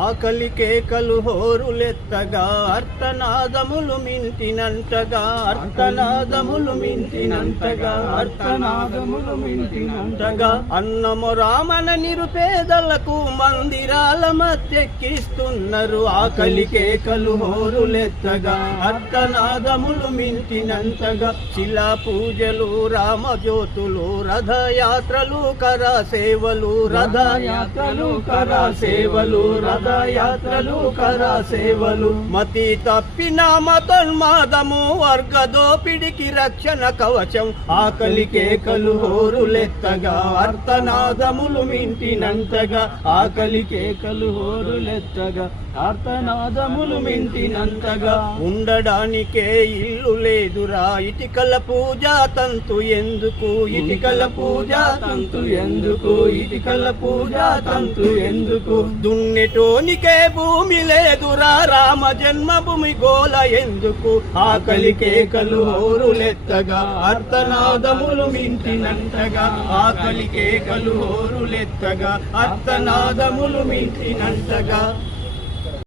ఆకలి కేకలు హోరులెత్తగా అర్తనాదములు మింటినంతగా అర్తనాదములు మింటినంతగా అర్తనాదములు మింటినంతగా అన్నము రామన నిరుపేదలకు మందిరాల మత్తెక్కిస్తున్నారు. ఆకలి కేకలు హోరులెత్తగా అర్తనాదములు మింటినంతగా శిలా పూజలు రామజ్యోతులు రథయాత్రలు కరాసేవలు రథయాత్రలు కరాసేవలు రథయాత్రలు కరాసేవలు మతి తప్పిన మతోన్మాదము వర్గ దోపిడికి రక్షణ కవచం. ఆకలి కేకలు హోరులెత్తగా అర్తనాదములు మింటినంతగా ఆకలి కేకలు హోరులెత్తగా అర్తనాదములు మింటినంతగా ఉండడానికే ఇల్లు లేదురా ఇటికల పూజా తంతు ఎందుకు ఇటికల పూజా తంతు ఎందుకు ఇటికల పూజా తంతు ఎందుకు దున్నెటోనికే భూమి లేదురా రామ జన్మభూమి గోల ఎందుకు. ఆకలి కేకలు హోరులెత్తగా అర్తనాదములు మింటినంతగా ఆకలి కేకలు హోరులెత్తగా అర్తనాదములు మింటినంతగా